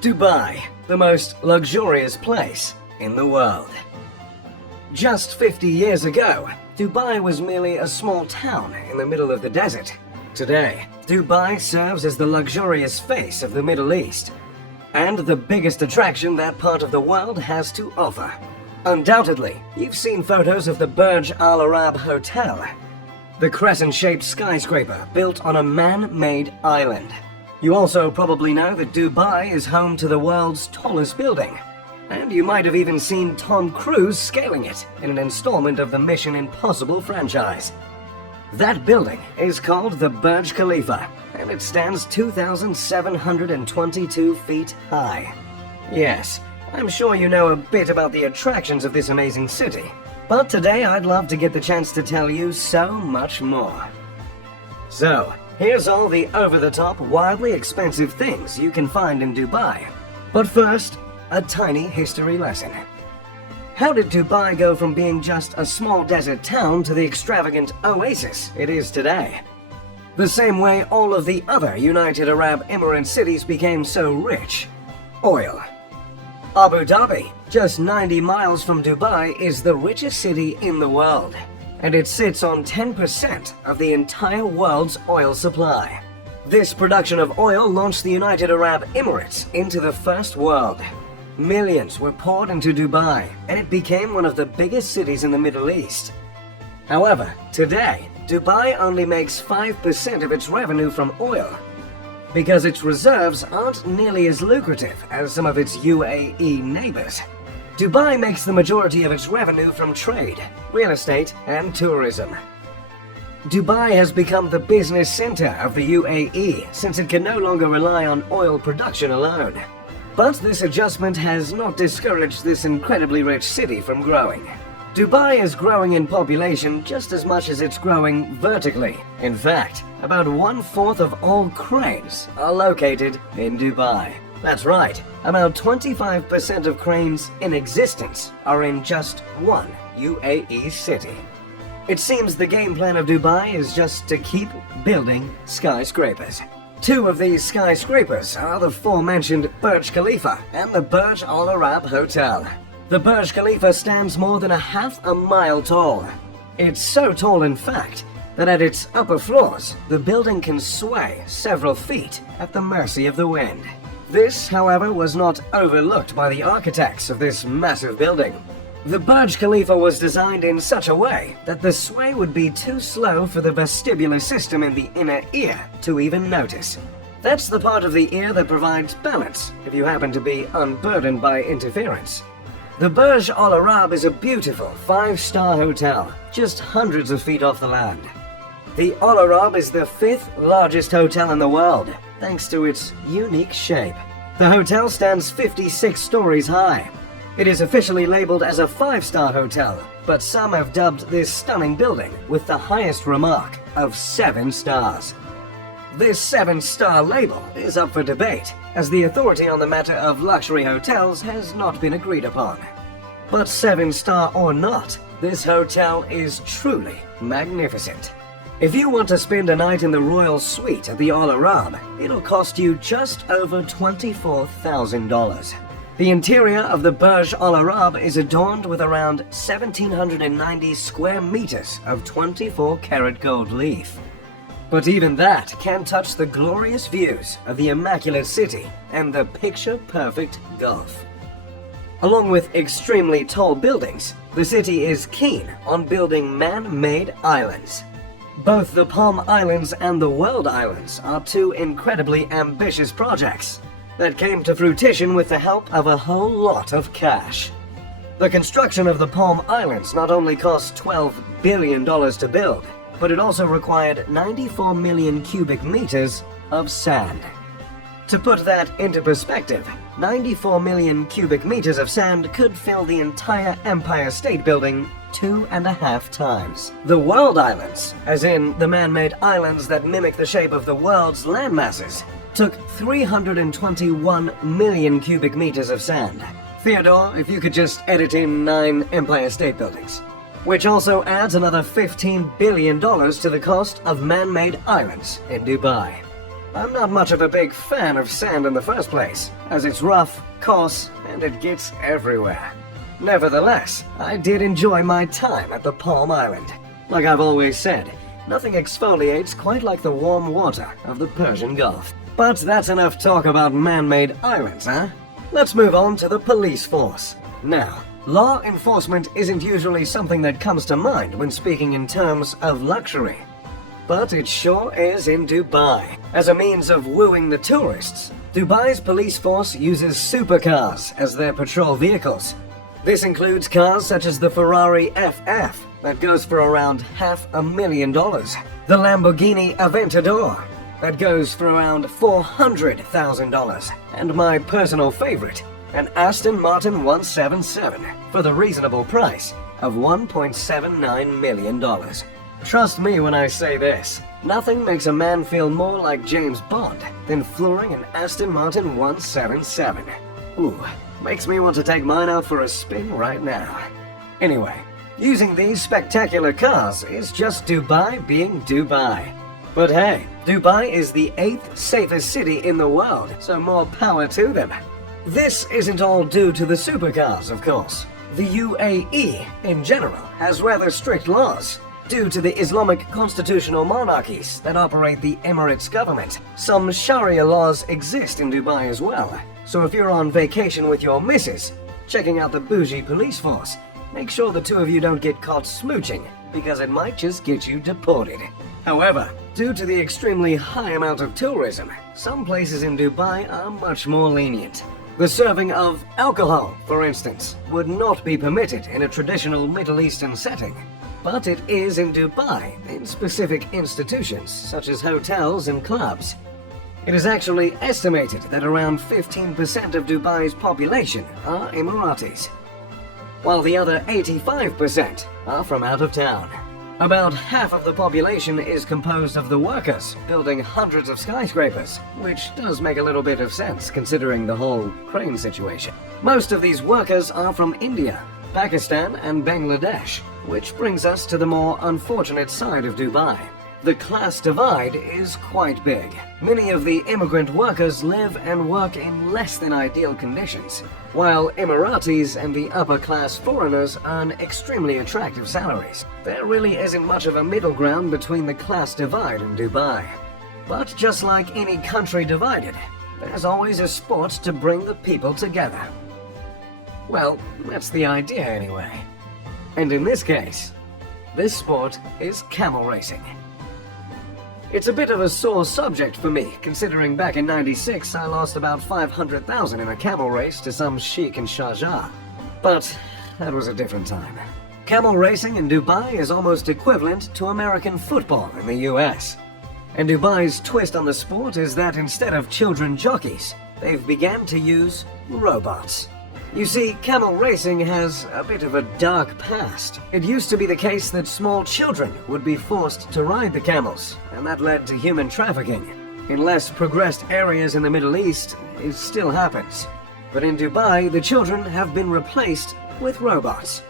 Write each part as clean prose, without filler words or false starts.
Dubai, the most luxurious place in the world. Just 50 years ago, Dubai was merely a small town in the middle of the desert. Today, Dubai serves as the luxurious face of the Middle East and the biggest attraction that part of the world has to offer. Undoubtedly, you've seen photos of the Burj Al Arab Hotel, the crescent-shaped skyscraper built on a man-made island. You also probably know that Dubai is home to the world's tallest building, and you might have even seen Tom Cruise scaling it in an installment of the Mission Impossible franchise. That building is called the Burj Khalifa, and it stands 2,722 feet high. Yes, I'm sure you know a bit about the attractions of this amazing city, but today I'd love to get the chance to tell you so much more. So, here's all the over-the-top, wildly expensive things you can find in Dubai. But first, a tiny history lesson. How did Dubai go from being just a small desert town to the extravagant oasis it is today? The same way all of the other United Arab Emirates cities became so rich. Oil. Abu Dhabi, just 90 miles from Dubai, is the richest city in the world, and it sits on 10% of the entire world's oil supply. This production of oil launched the United Arab Emirates into the first world. Millions were poured into Dubai, and it became one of the biggest cities in the Middle East. However, today, Dubai only makes 5% of its revenue from oil, because its reserves aren't nearly as lucrative as some of its UAE neighbors. Dubai makes the majority of its revenue from trade, real estate, and tourism. Dubai has become the business center of the UAE since it can no longer rely on oil production alone. But this adjustment has not discouraged this incredibly rich city from growing. Dubai is growing in population just as much as it's growing vertically. In fact, about 1/4 of all cranes are located in Dubai. That's right, about 25% of cranes in existence are in just one UAE city. It seems the game plan of Dubai is just to keep building skyscrapers. Two of these skyscrapers are the aforementioned Burj Khalifa and the Burj Al Arab Hotel. The Burj Khalifa stands more than half a mile tall. It's so tall, in fact, that at its upper floors, the building can sway several feet at the mercy of the wind. This, however, was not overlooked by the architects of this massive building. The Burj Khalifa was designed in such a way that the sway would be too slow for the vestibular system in the inner ear to even notice. That's the part of the ear that provides balance if you happen to be unburdened by interference. The Burj Al Arab is a beautiful 5-star hotel, just hundreds of feet off the land. The Al Arab is the 5th largest hotel in the world, thanks to its unique shape. The hotel stands 56 stories high. It is officially labeled as a 5-star hotel, but some have dubbed this stunning building with the highest remark of 7 stars. This 7-star label is up for debate, as the authority on the matter of luxury hotels has not been agreed upon. But 7-star or not, this hotel is truly magnificent. If you want to spend a night in the royal suite at the Al Arab, it'll cost you just over $24,000. The interior of the Burj Al Arab is adorned with around 1,790 square meters of 24-karat gold leaf. But even that can't touch the glorious views of the immaculate city and the picture-perfect Gulf. Along with extremely tall buildings, the city is keen on building man-made islands. Both the Palm Islands and the World Islands are two incredibly ambitious projects that came to fruition with the help of a whole lot of cash. The construction of the Palm Islands not only cost $12 billion to build, but it also required 94 million cubic meters of sand. To put that into perspective, 94 million cubic meters of sand could fill the entire Empire State Building 2.5 times. The World Islands, as in the man-made islands that mimic the shape of the world's landmasses, took 321 million cubic meters of sand. Theodore, if you could just edit in 9 Empire State Buildings. Which also adds another $15 billion to the cost of man-made islands in Dubai. I'm not much of a big fan of sand in the first place, as it's rough, coarse, and it gets everywhere. Nevertheless, I did enjoy my time at the Palm Island. Like I've always said, nothing exfoliates quite like the warm water of the Persian Gulf. But that's enough talk about man-made islands, huh? Let's move on to the police force. Now, law enforcement isn't usually something that comes to mind when speaking in terms of luxury. But it sure is in Dubai. As a means of wooing the tourists, Dubai's police force uses supercars as their patrol vehicles. This includes cars such as the Ferrari FF, that goes for around $500,000. The Lamborghini Aventador, that goes for around $400,000. And my personal favorite, an Aston Martin 177, for the reasonable price of $1.79 million. Trust me when I say this, nothing makes a man feel more like James Bond than flooring an Aston Martin 177. Ooh, makes me want to take mine out for a spin right now. Anyway, using these spectacular cars is just Dubai being Dubai. But hey, Dubai is the 8th safest city in the world, so more power to them. This isn't all due to the supercars, of course. The UAE, in general, has rather strict laws. Due to the Islamic constitutional monarchies that operate the Emirates government, some Sharia laws exist in Dubai as well. So if you're on vacation with your missus, checking out the bougie police force, make sure the two of you don't get caught smooching, because it might just get you deported. However, due to the extremely high amount of tourism, some places in Dubai are much more lenient. The serving of alcohol, for instance, would not be permitted in a traditional Middle Eastern setting. But it is in Dubai, in specific institutions, such as hotels and clubs. It is actually estimated that around 15% of Dubai's population are Emiratis, while the other 85% are from out of town. About half of the population is composed of the workers building hundreds of skyscrapers, which does make a little bit of sense considering the whole crane situation. Most of these workers are from India, Pakistan, and Bangladesh, which brings us to the more unfortunate side of Dubai. The class divide is quite big. Many of the immigrant workers live and work in less than ideal conditions, while Emiratis and the upper-class foreigners earn extremely attractive salaries. There really isn't much of a middle ground between the class divide in Dubai. But just like any country divided, there's always a sport to bring the people together. Well, that's the idea anyway. And in this case, this sport is camel racing. It's a bit of a sore subject for me, considering back in '96 I lost about 500,000 in a camel race to some sheik in Sharjah. But that was a different time. Camel racing in Dubai is almost equivalent to American football in the US. And Dubai's twist on the sport is that instead of children jockeys, they've began to use robots. You see, camel racing has a bit of a dark past. It used to be the case that small children would be forced to ride the camels, and that led to human trafficking. In less progressed areas in the Middle East, it still happens. But in Dubai, the children have been replaced with robots.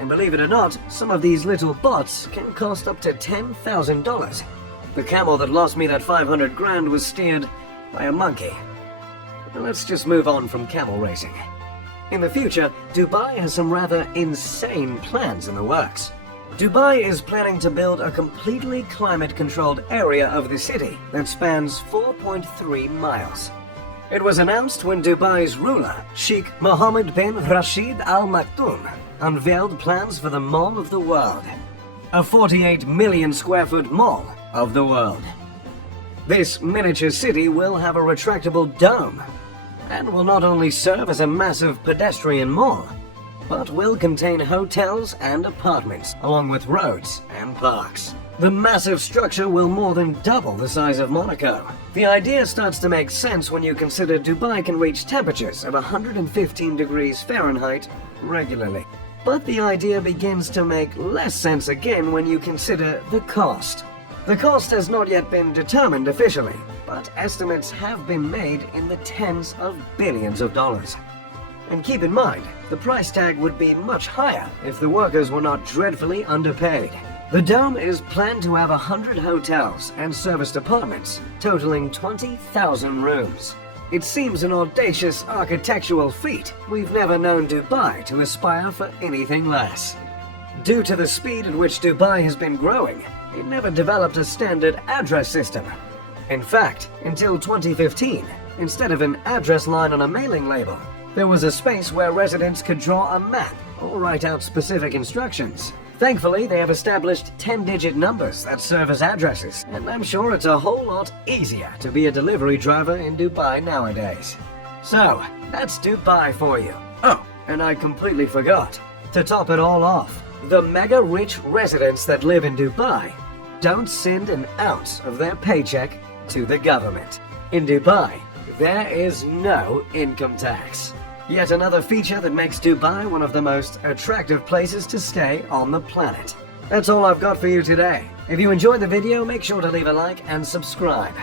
And believe it or not, some of these little bots can cost up to $10,000. The camel that lost me that 500 grand was steered by a monkey. Now let's just move on from camel racing. In the future, Dubai has some rather insane plans in the works. Dubai is planning to build a completely climate-controlled area of the city that spans 4.3 miles. It was announced when Dubai's ruler, Sheikh Mohammed bin Rashid Al Maktoum, unveiled plans for the Mall of the World, a 48 million square foot mall of the world. This miniature city will have a retractable dome and will not only serve as a massive pedestrian mall, but will contain hotels and apartments, along with roads and parks. The massive structure will more than double the size of Monaco. The idea starts to make sense when you consider Dubai can reach temperatures of 115 degrees Fahrenheit regularly. But the idea begins to make less sense again when you consider the cost. The cost has not yet been determined officially, but estimates have been made in the tens of billions of dollars. And keep in mind, the price tag would be much higher if the workers were not dreadfully underpaid. The Dome is planned to have 100 hotels and serviced apartments, totaling 20,000 rooms. It seems an audacious architectural feat. We've never known Dubai to aspire for anything less. Due to the speed at which Dubai has been growing, it never developed a standard address system. In fact, until 2015, instead of an address line on a mailing label, there was a space where residents could draw a map or write out specific instructions. Thankfully, they have established 10-digit numbers that serve as addresses, and I'm sure it's a whole lot easier to be a delivery driver in Dubai nowadays. So, that's Dubai for you. Oh, and I completely forgot. To top it all off, the mega-rich residents that live in Dubai don't send an ounce of their paycheck to the government. In Dubai, there is no income tax. Yet another feature that makes Dubai one of the most attractive places to stay on the planet. That's all I've got for you today. If you enjoyed the video, make sure to leave a like and subscribe.